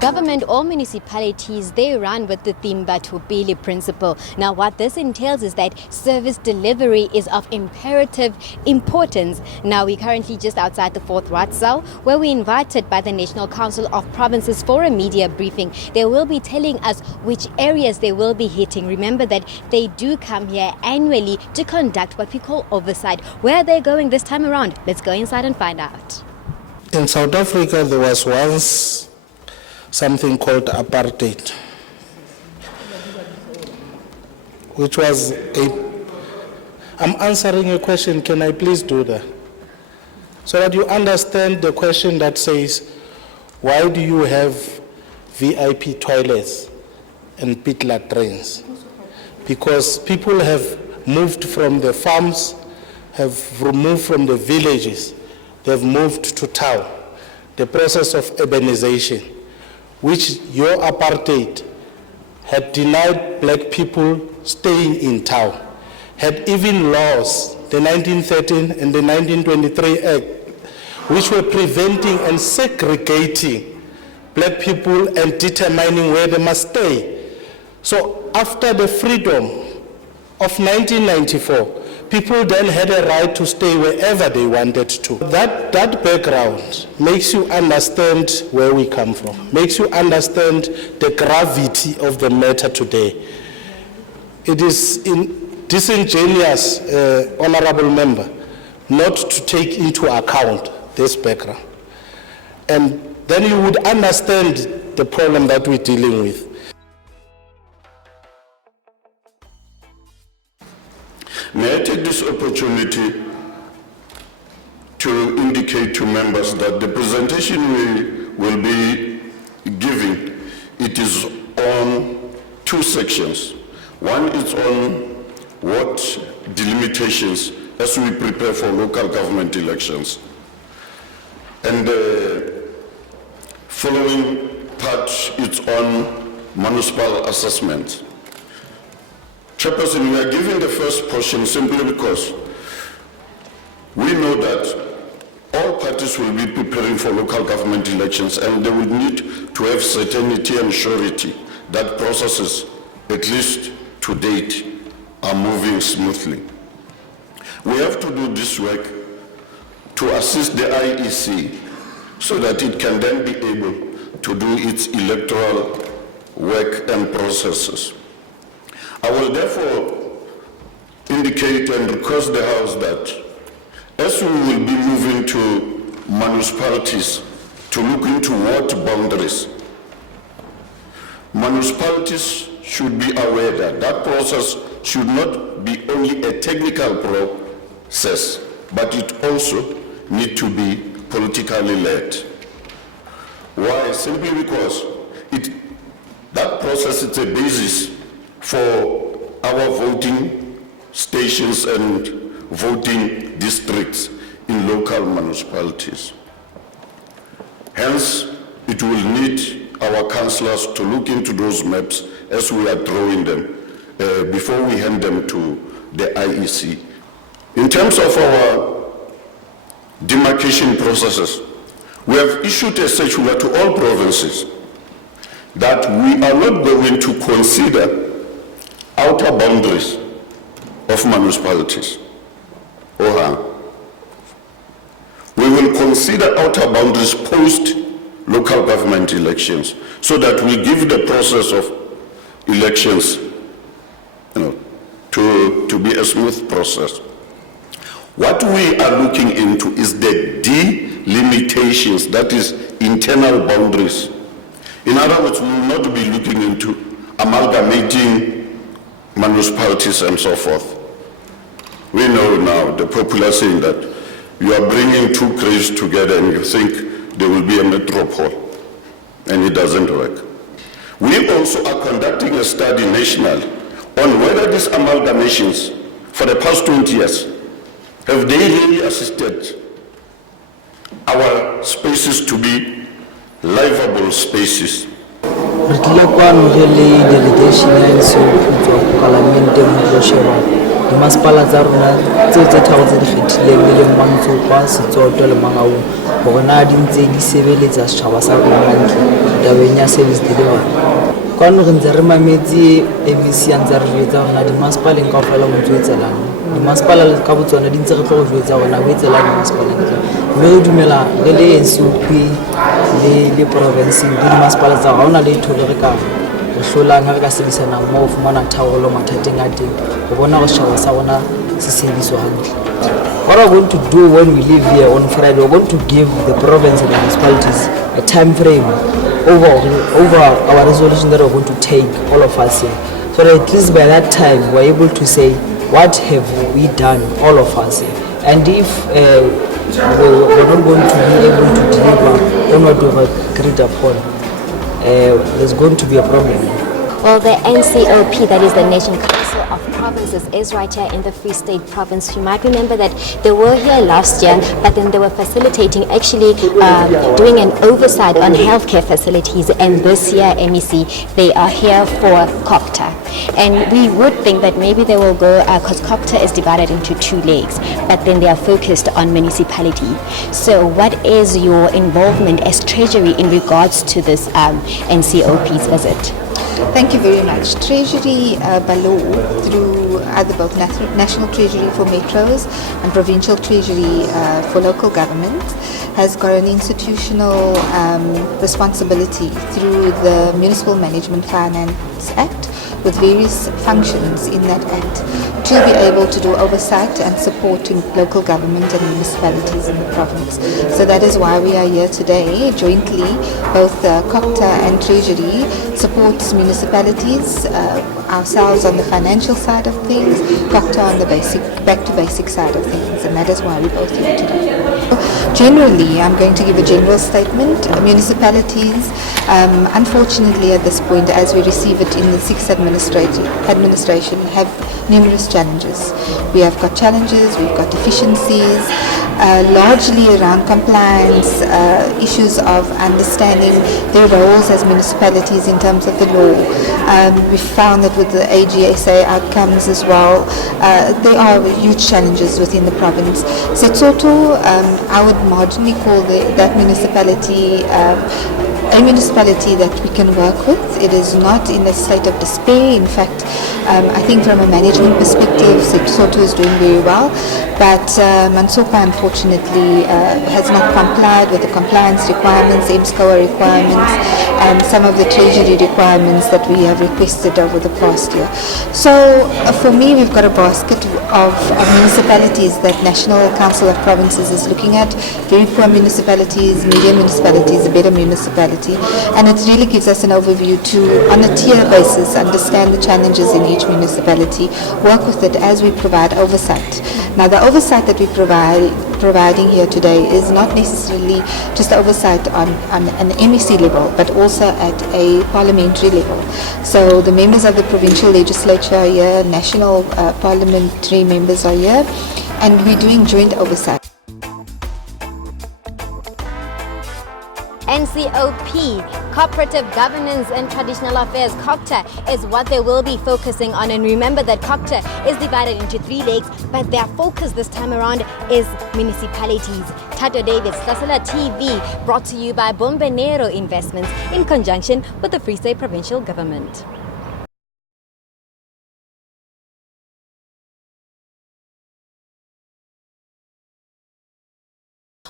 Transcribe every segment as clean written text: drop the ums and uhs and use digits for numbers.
Government or municipalities, they run with the theme Batubili principle. Now what this entails is that service delivery is of imperative importance. Now we're currently just outside the 4th Ratsal, where we're invited by the National Council of Provinces for a media briefing. They will be telling us which areas they will be hitting. Remember that they do come here annually to conduct what we call oversight. Where are they going this time around? Let's go inside and find out. In South Africa, there was once something called apartheid, which was I'm answering a question, can I please do that? So that you understand the question that says, why do you have VIP toilets and pit latrines? Because people have moved from the farms, have removed from the villages, they've moved to town. The process of urbanization, which your apartheid had denied black people staying in town, had even laws, the 1913 and the 1923 Act, which were preventing and segregating black people and determining where they must stay. So after the freedom of 1994, people then had a right to stay wherever they wanted to. That background makes you understand where we come from, makes you understand the gravity of the matter today. It is disingenuous, honorable member, not to take into account this background. And then you would understand the problem that we're dealing with. May I take this opportunity to indicate to members that the presentation we will be giving, it is on 2 sections. One is on what delimitations as we prepare for local government elections. And the following part is on municipal assessment. Chairperson, we are giving the first portion simply because we know that all parties will be preparing for local government elections and they will need to have certainty and surety that processes, at least to date, are moving smoothly. We have to do this work to assist the IEC so that it can then be able to do its electoral work and processes. I will therefore indicate and request the House that as we will be moving to municipalities to look into ward boundaries, municipalities should be aware that that process should not be only a technical process, but it also needs to be politically led. Why? Simply because that process is a basis for our voting stations and voting districts in local municipalities. Hence, it will need our councillors to look into those maps as we are drawing them before we hand them to the IEC. In terms of our demarcation processes, we have issued a circular to all provinces that we are not going to consider outer boundaries of municipalities. We will consider outer boundaries post local government elections so that we give the process of elections to be a smooth process. What we are looking into is the delimitations, that is internal boundaries. In other words, we will not be looking into amalgamating municipalities and so forth. We know now, the popular saying that you are bringing 2 cranes together and you think there will be a metropole, and it doesn't work. We also are conducting a study national on whether these amalgamations for the past 20 years, have they really assisted our spaces to be livable spaces? Re tlile kwano le delegation ya NCOP Visit dimasepala tsa rona tseo tse tharo tse di kgethileng e leng Mantsopa, Setsoto le Mangaung hore na di ntse di sebeletsa setjhaba sa rona hantle tabeng ya service delivery. Ka hona re ntse re mametse MEC a ntse re jwetsa hore na dimasepaleng kaofela ho ntso etsalang. Dimasepala ka botsona di ntse re tlo go jwetsa hore na ho etsalang dimasepaleng tse. Mme re dumela re le NCOP le province le dimasepala tsa ha hona letho le re ka re hlolang ha re ka sebedisana mmoho ho fumana tharollo mathateng a teng ho bona hore setjhaba sa rona se sebediswa hantle. What we're going to do when we leave here on Friday, we're going to give the province and the municipalities a time frame over our resolution that we're going to take, all of us here. So that at least by that time, we're able to say, what have we done, all of us here? And if we're not going to be able to deliver on what we've agreed upon, there's going to be a problem. Well, the NCOP, that is the National Council of Provinces, is right here in the Free State Province. You might remember that they were here last year, but then they were facilitating, actually doing an oversight on healthcare facilities. And this year, MEC, they are here for COPTA. And we would think that maybe they will go, because COPTA is divided into two legs, but then they are focused on municipality. So what is your involvement as Treasury in regards to this NCOP's visit? Thank you very much. Treasury by law, through either both National Treasury for metros and Provincial Treasury for local governments, has got an institutional responsibility through the Municipal Management Finance Act, with various functions in that act, to be able to do oversight and supporting local government and municipalities in the province. So that is why we are here today jointly. Both COPTA and Treasury supports municipalities, ourselves on the financial side of things, COPTA on the back to basic side of things, and that is why we're both here today. Generally, I'm going to give a general statement. Municipalities, unfortunately at this point, as we receive it in the 6th administration, have numerous challenges. We have got challenges, we've got deficiencies, largely around compliance, issues of understanding their roles as municipalities in terms of the law. We found that with the AGSA outcomes as well, there are huge challenges within the province. Setsoto, I would marginally call that municipality a municipality that we can work with. It is not in a state of despair. In fact, I think from a management perspective, Setsoto is doing very well, but Mantsopa unfortunately has not complied with the compliance requirements, MSCOA requirements, and some of the treasury requirements that we have requested over the past year. So for me, we've got a basket of municipalities that National Council of Provinces is looking at, very poor municipalities, medium municipalities, better municipality, and it really gives us an overview to, on a tier basis, understand the challenges in each municipality, work with it as we provide oversight. Now the oversight that we providing here today is not necessarily just oversight on an MEC level, but also at a parliamentary level. So the members of the provincial legislature are here, national parliamentary members are here, and we're doing joint oversight. NCOP, Cooperative Governance and Traditional Affairs, COPTA, is what they will be focusing on. And remember that COPTA is divided into three legs, but their focus this time around is municipalities. Tato Davis, Sasala TV, brought to you by Bombenero Investments in conjunction with the Free State Provincial Government.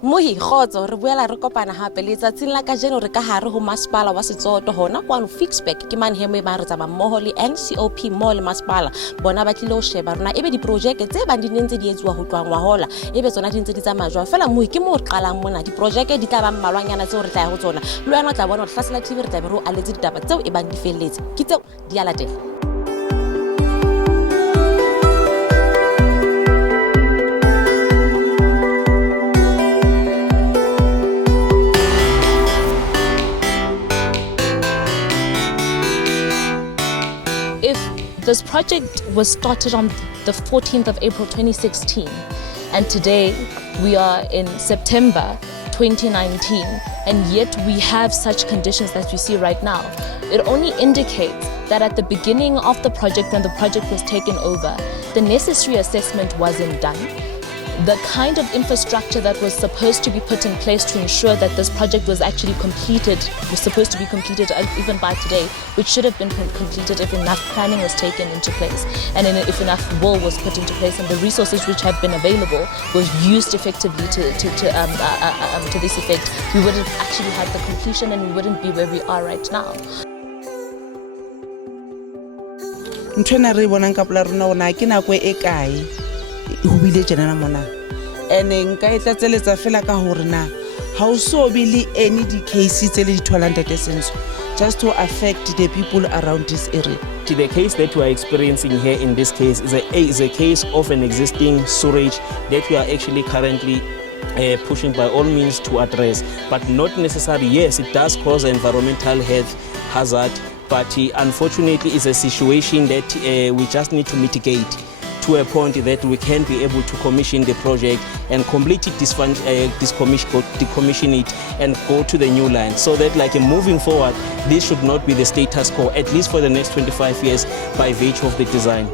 Mohi khotso re boela re kopana hape le tsatsing la kajeno re ka hare ho masepala wa Setsoto hona kwano Fixback ke mane heme ba re tsa mmoho le NCOP mo le masepala bona ba tlile ho sheba rona ebe di project tse bang di nentse di etsuwa ho twang wa hola ebe tsona di ntse di tsamaya jwa fela mohi ke mo re qalang mona di project di tla ba mmalwanyana tseo re tla ya ho tsona le wena o tla bona ho Hlasela TV re tla be re o aletse ditaba tseo e bang di felletse ke tseo di a latela. This project was started on the 14th of April 2016, and today we are in September 2019, and yet we have such conditions that we see right now. It only indicates that at the beginning of the project, when the project was taken over, the necessary assessment wasn't done. The kind of infrastructure that was supposed to be put in place to ensure that this project was actually completed, was supposed to be completed even by today, which should have been completed if enough planning was taken into place and if enough will was put into place and the resources which have been available was used effectively to this effect, we would have actually had the completion and we wouldn't be where we are right now. Ntwena re bonang ka pula rona ona ke nako e kae ho bile tjena mona ene nka e tlatseletsa fela ka hore na ha o so be le any di cases tse le di tholang Senzo just to affect the people around this area. The case that we are experiencing here in this case is a case of an existing sewage that we are actually currently pushing by all means to address, but not necessarily. Yes, it does cause environmental health hazard, but unfortunately it's a situation that we just need to mitigate to a point that we can be able to commission the project and completely decommission it and go to the new line, so that moving forward this should not be the status quo, at least for the next 25 years by virtue of the design.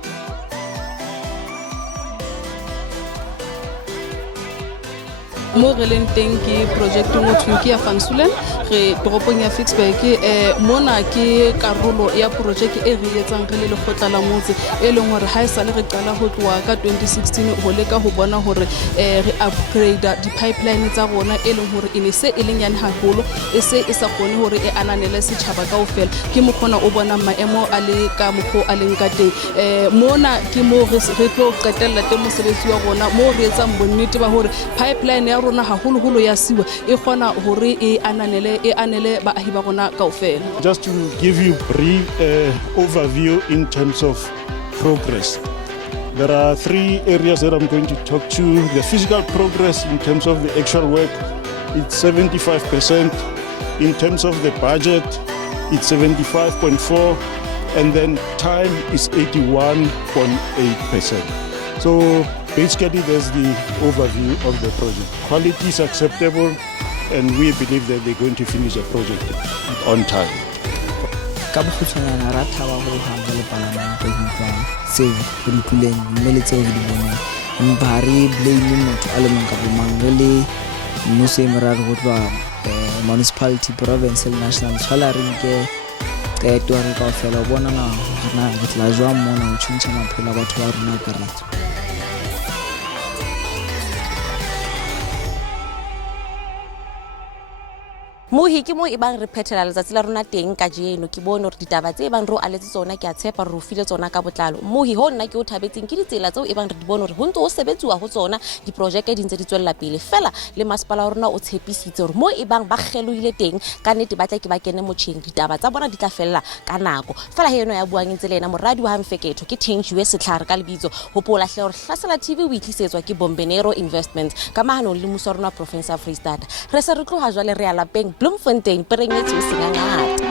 Mo re leng teng ke project ngotho ke ya Fansulen re toropong ya Fixburg mona ke karolo ya project e re etsang re le lekgotla la motse e leng hore ha esale re qala ho tloa ka 2016 ho leka ho bona hore re upgrade di pipeline tsa rona e leng hore ine se e leng yana haholo e se e sa kgone hore e ananele setjhaba kaofela ke mokgona o bona maemo a le ka mokgo a leng ka teng mona ke mo re tlo qetella teng mosebetsi wa rona mo re etsang bonnete ba hore pipeline ya rona haholo ya siwa e kgona hore e anele baahi ba rona kaofela. Just to give you brief overview in terms of progress, there are 3 areas that I'm going to talk to. The physical progress in terms of the actual work, it's 75%. In terms of the budget, it's 75.4%, and then time is 81.8%. So basically, there's the overview of the project. Quality is acceptable, and we believe that they're going to finish the project on time. Ka bokgutshwanyana ra thaba ho hanga le palamang go utlwa seo re utlwileng mme le tseo re di boneng empa re blame motho a le mong ka bomang re le mmuso e meraro go tloa municipality, provincial, national tshwala re nke qeto re kaofela o bona na re tla jwang mona ho tjhentjha maphelo a batho ba rona ka retso. Mohi ke mo ebang re phethela letsatsi la rona teng ka jeno ke bone hore ditaba tse ebang ro aletse tsona ke a tshepa re file tsona ka botlalo. Mohi ho nna ke o thabetseng ke ditsela tseo ebang re di bone hore ho ntse o sebetsuwa ho tsona diprojeke di ntse di tswella pele fela le masepala rona o tshepisitse hore mo ebang ba kgelohile teng ka nnete ba tla ke ba kene motjheng ditaba tsa bona di tla fella ka nako fela he eno ya buang ntse le ena moradi wa Mfeketho ke Thenjiwe Setlhare ka lebitso hopola hle hore Hlasela TV o itlisetswa ke Bombenero Investments ka mahano le mmuso rona province ya Free State. Re se re tloha jwale re ya lapeng Bloemfontein perengetse o senya ngata.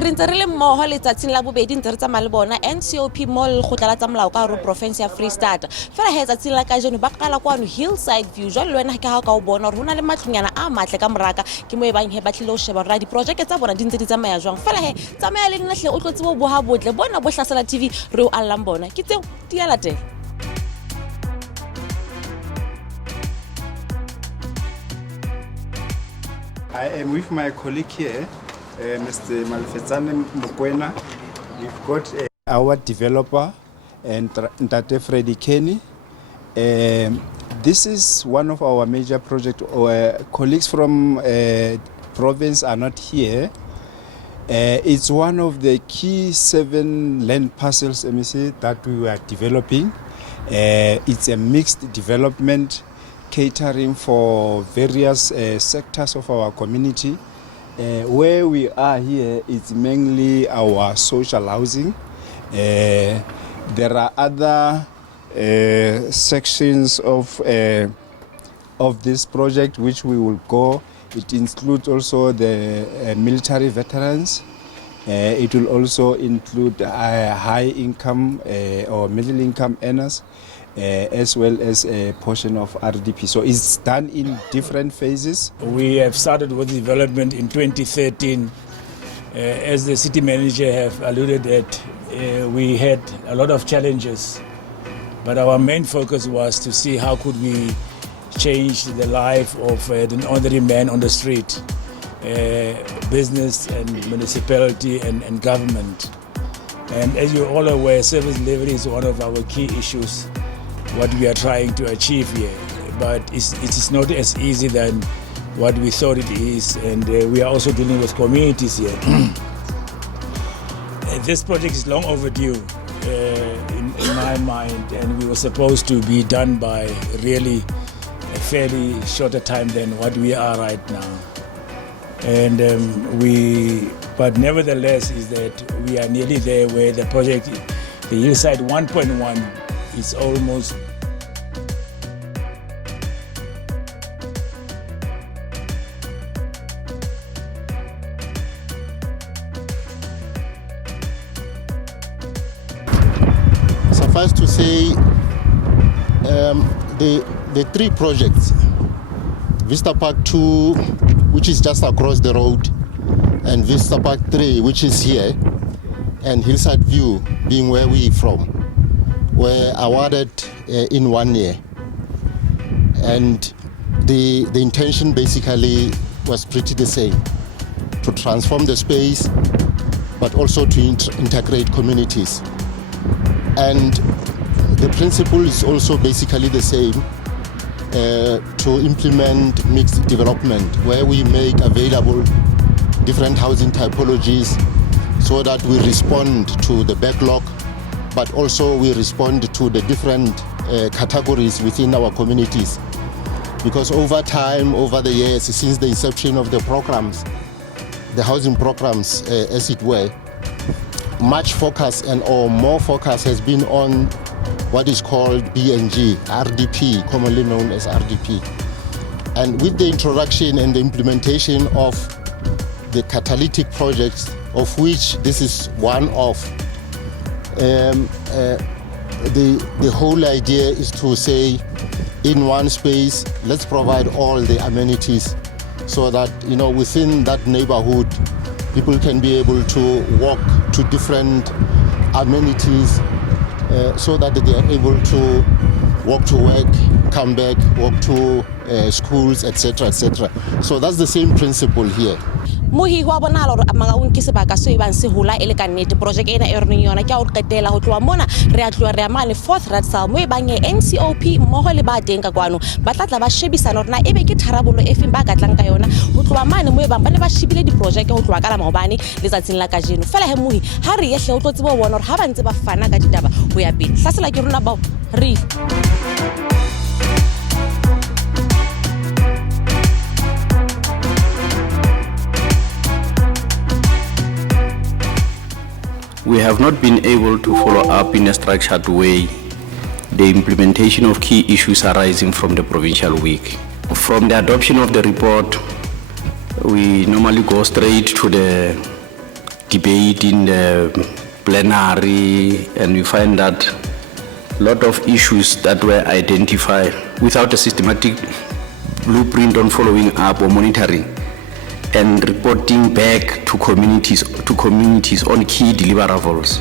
Re ntse re le mmoho letsatsing la bobedi ntse re tsamaya le bona NCOP Mall go tla tsa molao ka hore province ya Free State fela he tsatsing la ka jeno ba qala kwano Hillside View jwa le wena ke ha ka o bona hore hona le matlunyana a matle ka moraka ke mo ebang he batlile o sheba hore di project tsa bona di ntse di tsamaya jwang fela he tsamaya le nna hle o tlotse bo boha botle bona bo Hlasela TV re o allang bona ke tseo di ya latela. I am with my colleague here, Mr. Malfetsane Mokwena. We've got our developer and Ntate Freddy Kenny. This is one of our major projects. Our colleagues from province are not here. It's one of the key 7 land parcels, that we are developing. It's a mixed development catering for various sectors of our community. Where we are here, it's mainly our social housing. There are other sections of this project which we will go. It includes also the military veterans. It will also include high income or middle income earners, as well as a portion of RDP. So it's done in different phases. We have started with development in 2013. As the city manager have alluded at, we had a lot of challenges, but our main focus was to see how could we change the life of an ordinary man on the street, business and municipality and government. And as you're all aware, service delivery is one of our key issues, what we are trying to achieve here. But it is not as easy than what we thought it is, and we are also dealing with communities here. This project is long overdue in my mind, and we were supposed to be done by really a fairly shorter time than what we are right now. And but nevertheless is that we are nearly there where the project, the hillside 1.1 is almost. Suffice to say, the three projects, Vista Park 2, which is just across the road, and Vista Park 3, which is here, and Hillside View, being where we're from, were awarded in 1 year. And the intention basically was pretty the same, to transform the space, but also to integrate communities. And the principle is also basically the same, to implement mixed development, where we make available different housing typologies so that we respond to the backlog, but also we respond to the different categories within our communities. Because over time, over the years, since the inception of the programs, the housing programs, as it were, much focus or more focus has been on what is called BNG, RDP, commonly known as RDP. And with the introduction and the implementation of the catalytic projects, of which this is one of, the whole idea is to say, in one space, let's provide all the amenities so that, within that neighborhood, people can be able to walk to different amenities so that they are able to walk to work, come back, walk to schools, etc., etc. So that's the same principle here. Mohi wa bona lo amanga o nke sebaka so e bang se hola ele ka nnete project ena e re neng yona ke a o qetela ho tloa mona re a tloa re a mane 4th Ratsal mo e bang NCOP mmoho le ba teng ka kwano ba tla ba shebisana rona ebe ke tharabolo e feng ba ka tlang ka yona ho tloa mane mo e bang ba ne ba shibile di project ho tloa ka la maobane le tsatsing la ka jeno fela he mohi ha re yehle o tlotse bo bona hore ha ba ntse ba fana ka ditaba ho ya pele hlasela ke rona ba re. We have not been able to follow up in a structured way the implementation of key issues arising from the provincial week. From the adoption of the report, we normally go straight to the debate in the plenary, and we find that a lot of issues that were identified without a systematic blueprint on following up or monitoring and reporting back to communities on key deliverables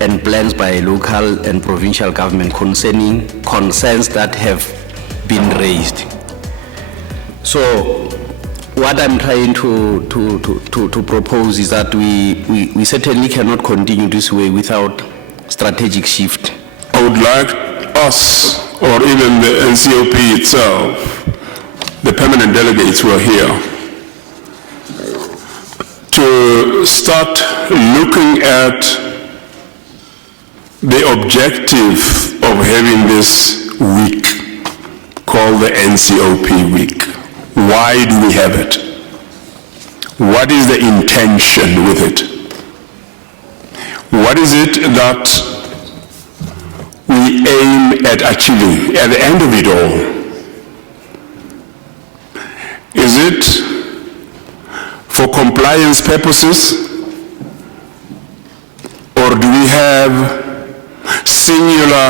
and plans by local and provincial government concerning concerns that have been raised. So what I'm trying to propose is that we certainly cannot continue this way without strategic shift. I would like us, or even the NCOP itself, the permanent delegates who are here, to start looking at the objective of having this week called the NCOP week. Why do we have it? What is the intention with it? What is it that we aim at achieving at the end of it all? Is it for compliance purposes? have singular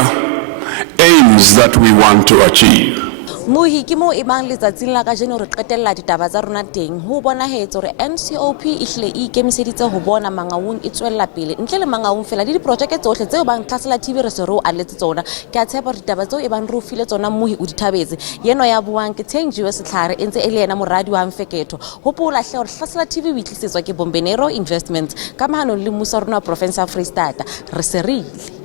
aims that we want to achieve. Muhi ke mo ebang letsatsing la kajeno re qetella ditaba tsa rona teng ho bonahetse hore NCOP e hle e ikemiseditse ho bona mangaung e tswella pele ntle le mangaung fela le diprojeke tsohle tseo bang Tlhasela TV re se re o aletse tsona ke a tshepa hore ditaba tseo e bang re o file tsona Muhi o dithabetse yeno ya buang ke Thenjiwe Setlhare entse e le yena moradi wa Mfeketho hopola hle hore Tlhasela TV o itlisetswa ke Bombenero Investment ka mahano le mmuso wa rona wa province ya Free State re se re ile